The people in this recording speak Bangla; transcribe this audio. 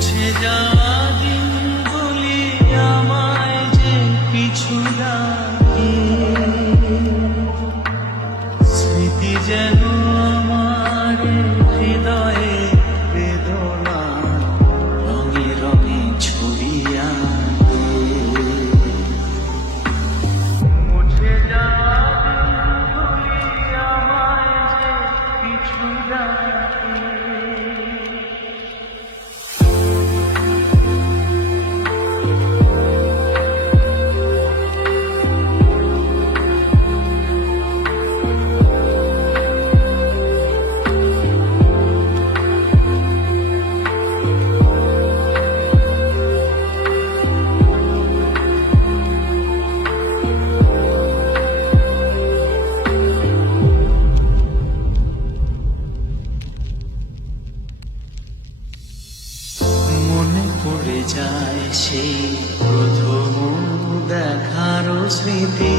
মুছে যাওয়া দিনগুলি আমায় যে পিছু স্মৃতি যেন আমার হৃদয়ে বেদনা, রঙে রঙে ছবি মুছে যাওয়া দিনগুলি আমায় যে পিছু পড়ে যায় সেই প্রথম দেখার স্মৃতি।